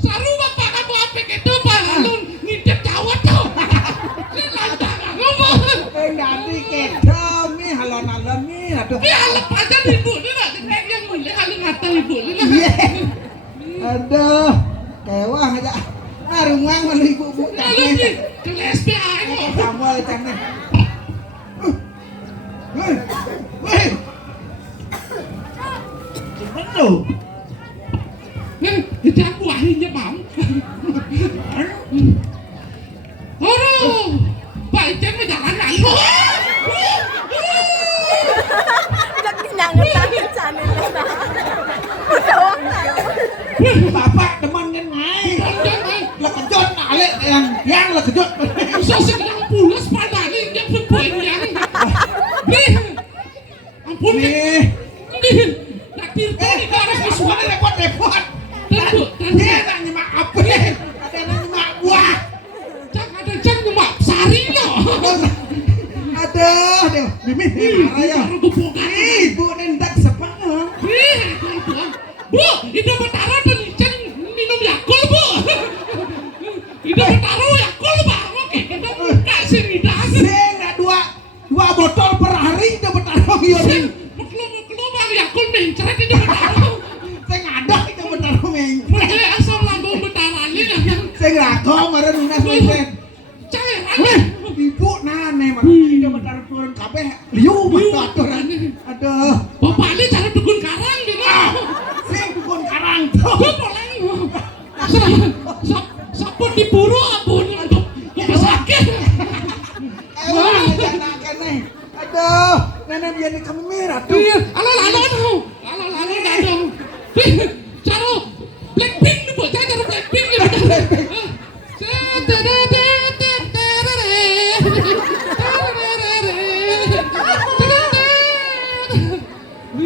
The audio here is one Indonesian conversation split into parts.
Saru bapak Ewah aja. Nah, rumang mana ibu-ibu. Kalau ni ke SPA ni. Kamu ada cantik. Weh. Betul. Itu aku akhirnya bang. Aduh, baik jangan jalan lagi. Bapak teman kan naik. Lah kejut nalik yang lah kejut. Sosok yang pulas pada ni dia berpoin yang. Ampun Nih. Takdir tu ni harus Suara repot-repot. Dia nak nyemak apa? Ada yang nyemak buah. Jangan nyemak sari no. Aduh, Mimi marah ya. Ibu nendak sepanjang. Bu, itu betara dan ikan minum Yakult bu. Itu betara Yakult bang. Oke, kita kasih hidangan. Saya dua botol per hari itu betara yorin. Meklu bang Yakult mencret itu betara. Saya ngadah itu betara mencret. Boleh asal lambung betara ni yang. Saya ngerako marah lunas mencret. Cairan. Ibu nane mah itu betara turun kabeh. Liu betul aturan. Aduh. Bapak ni cara dukun karang gitu. Saya dukun karang tuh. Boleh. Sapun diburu abun untuk sakit. Wah, jangan kene. Aduh, nenek biar ni kami merah tuh. Iya, alon dadong. Cara Blackpink ni bu, cara Blackpink ni.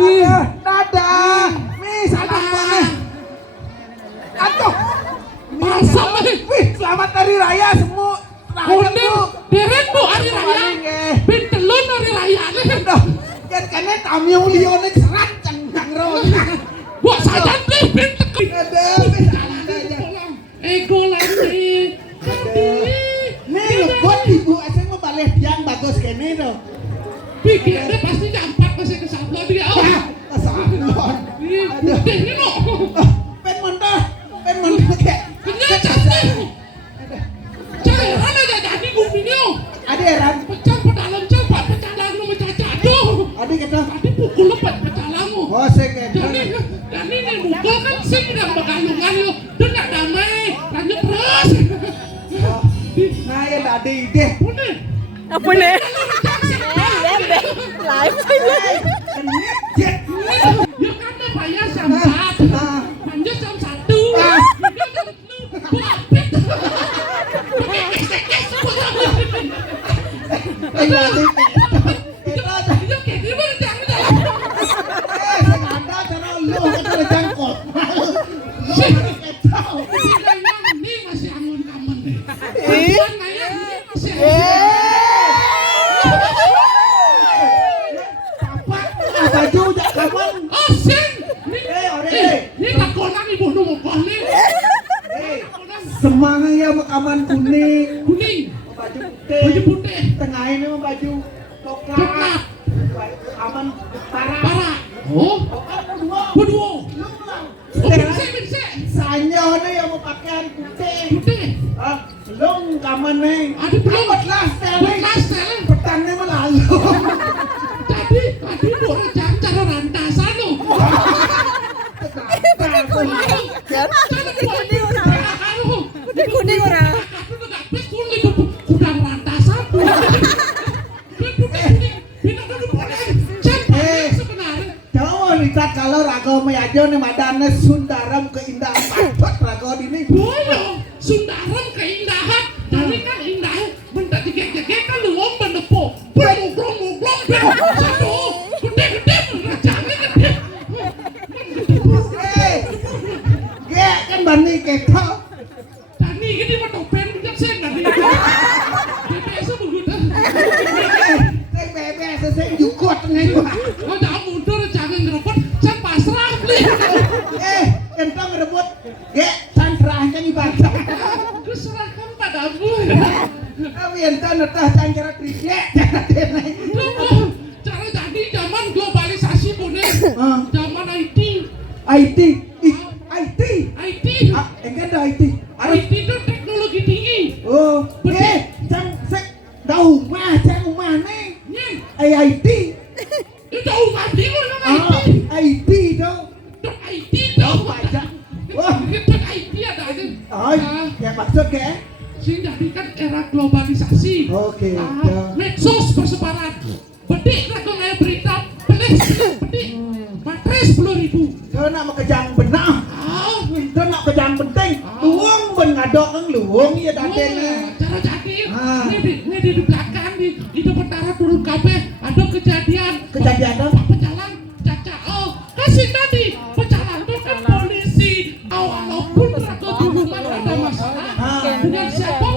Aduh, dadah. Mis, ada mana? Aduh. Masa Wih, selamat hari raya semua. Kuning, deret bu hari raya. Bentelun hari raya ni. Aduh, kan kene tamu lione serat cengkang ron. Bu sajan beli bentek. Aduh, mis ada aja. Ego lagi. Nih, buat ibu asing mau balik yang bagus kene tuh. Pikirnya pasti dampak masih kesablon dia. Kesablon. Aduh. Ini no. Pen mentah kayak. Kenyataan nih. Cairan aja jadi guminya. Ada eran. Pecah pedalang cepat, pecah lalu pecah jatuh. Ada kata. Tadi pukul lepat pecah lalu. Oh, saya kayak. Dan ini mukul kan sing dan begalungan yo. Dan tak damai, lanjut terus. Nah, ya ada ide. Boleh. Apa nih? Live aja. Ya. Ya karena bayar jam 4. Lanjut jam 1. Semangat ya makaman kuning, baju baju putih, tengah ini mah baju coklat, coklat, aman parah. Oh, kedua. Bisa. Sanyo nih yang mau pakaian putih. Belum kaman nih. Ada belum. Last style. Petangnya mah lalu. Tadi buat cara rantasan loh. Kuning orang. Udang rantasan. Jauh lihat kalau rago meyajo nih madane Sundaram keindahan papat rago ini. Boyo, Sundaram keindahan. Tapi kan indah. Bentar digek-gegek kan lu ngomong benepo. Blong. Satu. Gede. Rajanya gede. Gek kan bani ketok. Tani gini mah topen bijak saya nggak di. BPS begitu. Saya jukut nih. Oh jangan mundur, jangan ngerebut. Saya pasrah beli. Entah ngerebut. Gek, santrahnya nih bantah. Kuserahkan padamu. Tapi entah netah cara triknya. Cara jadi zaman globalisasi punya. Zaman IT. IT. IT. Enggak ada IT. Harus IT itu teknologi tinggi. oh, Betul. cang sek tahu mah cang mana? Nyen, IT. itu umah bingung dong Ah, IT. IT dong. Itu IT dong. Oh, aja. Wah, Itu IT ada aja. oh, yang maksud ke? Sing jadi kan era globalisasi. Oke, ya. Medsos persebaran. Pedik lagu ngaya berita. Pedik. Baterai 10.000. Kau nak mau kejang benah. Ah, Kau nak kejang penting. Luang ben ngadok kan luang ya datenya. cara jadi. Ah. Ini di belakang di itu petara turun kabeh ada kejadian. Kejadian apa? Pak pejalan caca. Oh, kasih tadi pejalan itu kan polisi. Walaupun ragu di rumah ada masalah Ah. dengan siapa